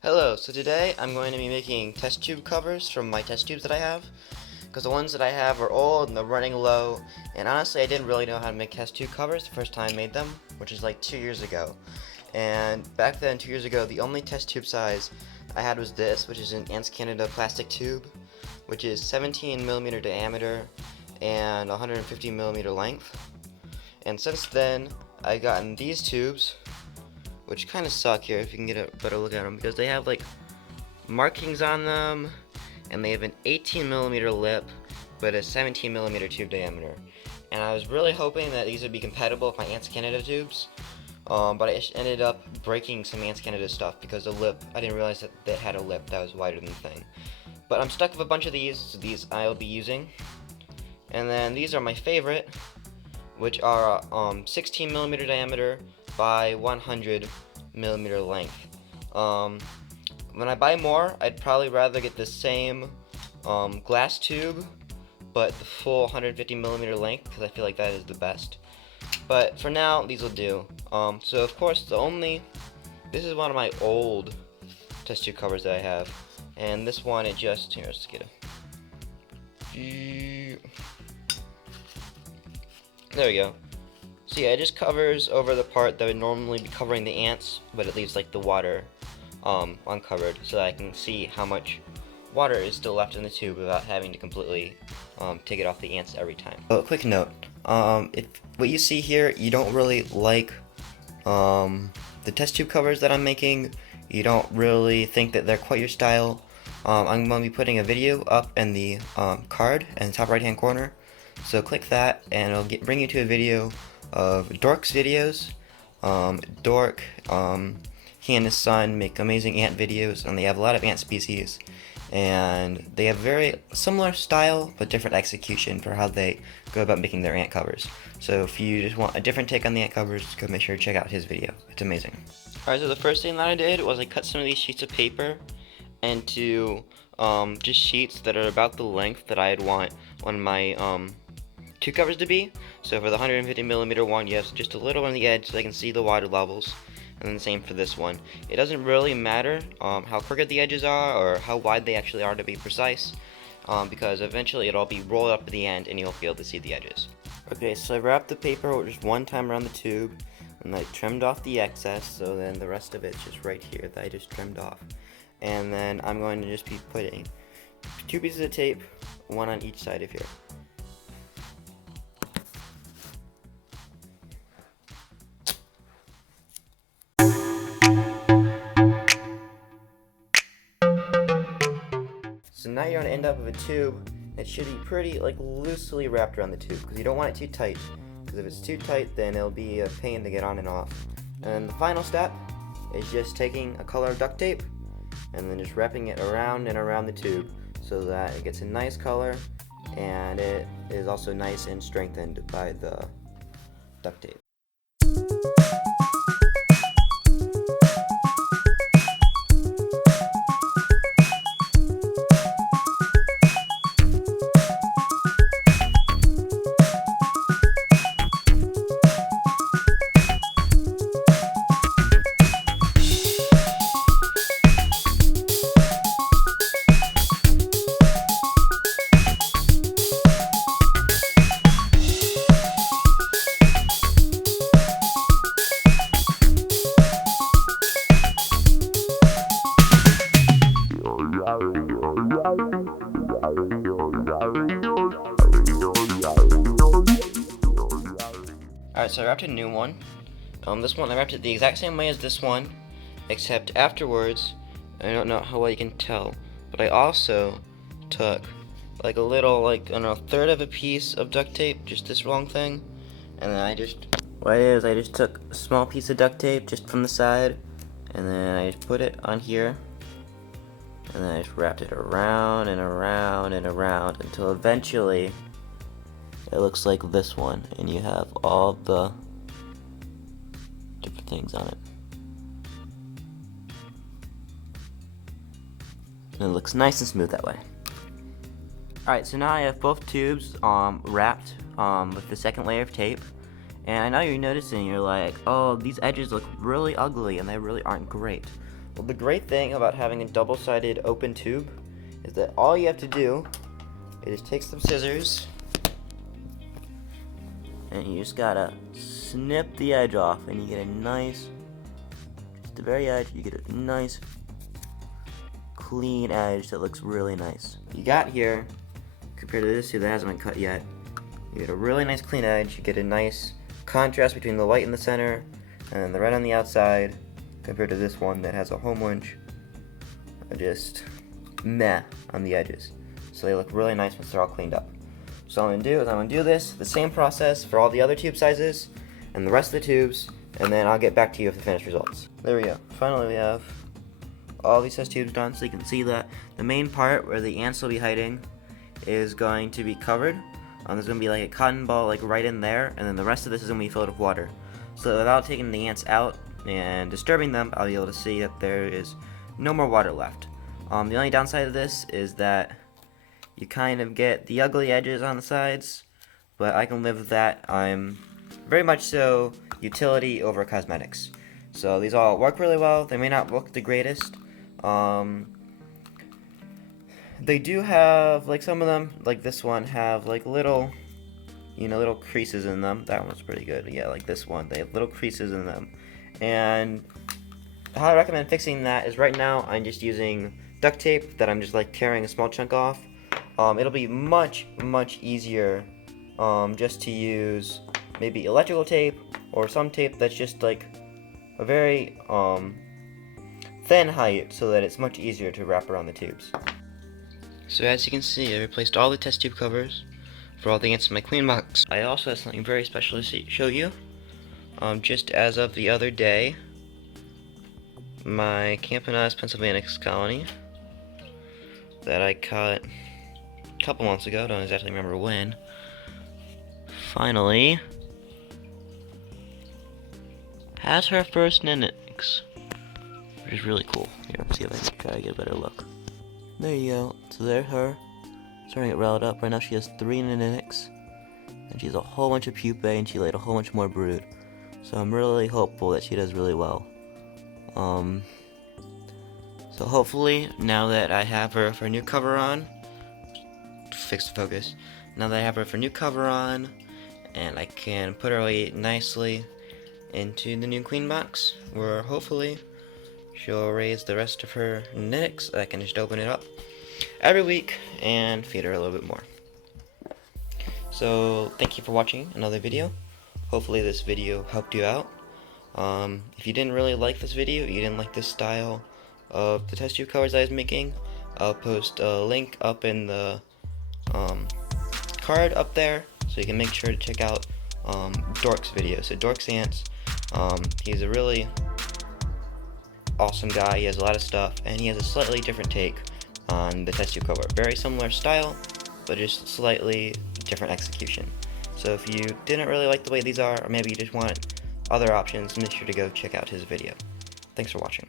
Hello, so today I'm going to be making test tube covers from my test tubes that I have, because the ones that I have are old and they're running low, and honestly I didn't really know how to make test tube covers the first time I made them, which is like 2 years ago. And back then, 2 years ago, the only test tube size I had was this, which is an Ants Canada plastic tube, which is 17mm diameter and 150mm length. And since then, I've gotten these tubes, which kind of suck here if you can get a better look at them, because they have like markings on them, and they have an 18mm lip but a 17mm tube diameter. And I was really hoping that these would be compatible with my Ants Canada tubes, but I ended up breaking some Ants Canada stuff because the lip, I didn't realize that it had a lip that was wider than the thing. But I'm stuck with a bunch of these, so these I'll be using. And then these are my favorite, which are 16mm diameter by 100mm length. When I buy more, I'd probably rather get the same glass tube, but the full 150mm length, because I feel like that is the best. But for now, these will do. So of course, this is one of my old test tube covers that I have, and this one, let's get a. There we go. So yeah, it just covers over the part that would normally be covering the ants, but it leaves like the water uncovered, so that I can see how much water is still left in the tube without having to completely take it off the ants every time. Oh, quick note, what you see here, you don't really like the test tube covers that I'm making, you don't really think that they're quite your style, I'm going to be putting a video up in the card in the top right hand corner, so click that and it'll bring you to a video of Dork's videos. Dork, he and his son make amazing ant videos, and they have a lot of ant species, and they have very similar style but different execution for how they go about making their ant covers. So if you just want a different take on the ant covers, go make sure to check out his video. It's amazing. Alright, so the first thing that I did was I cut some of these sheets of paper into just sheets that are about the length that I'd want one of my tube covers to be. So for the 150mm one, you have just a little on the edge so I can see the water levels, and then the same for this one. It doesn't really matter how crooked the edges are or how wide they actually are, to be precise, because eventually it'll be rolled up at the end and you'll be able to see the edges. Okay, so I wrapped the paper just one time around the tube, and I trimmed off the excess, so then the rest of it's just right here that I just trimmed off. And then I'm going to just be putting 2 pieces of tape, one on each side of here. So now you're going to end up with a tube that should be pretty loosely wrapped around the tube, because you don't want it too tight, because if it's too tight then it'll be a pain to get on and off. And the final step is just taking a color of duct tape and then just wrapping it around and around the tube so that it gets a nice color and it is also nice and strengthened by the duct tape. Alright, so I wrapped a new one. This one I wrapped it the exact same way as this one, except afterwards, I don't know how well you can tell, but I also took like a little, I don't know, third of a piece of duct tape, just this long thing, and then I just took a small piece of duct tape just from the side, and then I just put it on here, and then I just wrapped it around and around and around until eventually it looks like this one, and you have all the different things on it. And it looks nice and smooth that way. Alright, so now I have both tubes wrapped with the second layer of tape, And I know you're noticing, you're like, oh, these edges look really ugly and they really aren't great. Well, the great thing about having a double-sided open tube is that all you have to do is take some scissors and you just gotta snip the edge off, and you get a nice, just the very edge, you get a nice clean edge that looks really nice. You got here, compared to this tube that hasn't been cut yet, you get a really nice clean edge, you get a nice contrast between the white in the center and then the red on the outside, compared to this one that has a hole punch, just meh on the edges. So they look really nice once they're all cleaned up. So what I'm going to do is I'm going to do this, the same process for all the other tube sizes and the rest of the tubes, and then I'll get back to you with the finished results. There we go. Finally we have all these test tubes done, so you can see that the main part where the ants will be hiding is going to be covered. There's going to be like a cotton ball like right in there, and then the rest of this is going to be filled with water. So without taking the ants out and disturbing them, I'll be able to see that there is no more water left. The only downside of this is that you kind of get the ugly edges on the sides, but I can live with that. I'm very much so utility over cosmetics. So these all work really well. They may not look the greatest. They do have, like some of them, like this one, have like little, little creases in them. That one's pretty good. Yeah, like this one, they have little creases in them. And how I recommend fixing that is right now I'm just using duct tape that I'm just like tearing a small chunk off. It'll be much easier just to use maybe electrical tape or some tape that's just like a very thin height so that it's much easier to wrap around the tubes. So as you can see, I replaced all the test tube covers for all the ants in my clean box. I also have something very special to show you. Just as of the other day, my Campanus pennsylvanicus colony that I caught a couple months ago, don't exactly remember when, finally has her first nynix, which is really cool. Here, let's see if I can try to get a better look. There you go. So there's her, starting to get riled up. Right now she has 3 nynix, and she has a whole bunch of pupae, and she laid a whole bunch more brood. So I'm really hopeful that she does really well. So hopefully, now that I have her for a new cover on, fix the focus. Now that I have her for new cover on, and I can put her away nicely into the new queen box, where hopefully she'll raise the rest of her nynix. I can just open it up every week and feed her a little bit more. So thank you for watching another video. Hopefully this video helped you out. If you didn't really like this video, you didn't like this style of the test tube covers I was making, I'll post a link up in the card up there, so you can make sure to check out Dork's video. So Dork's Ants, he's a really awesome guy. He has a lot of stuff, and he has a slightly different take on the test tube cover. Very similar style, but just slightly different execution. So if you didn't really like the way these are, or maybe you just want other options, make sure to go check out his video. Thanks for watching.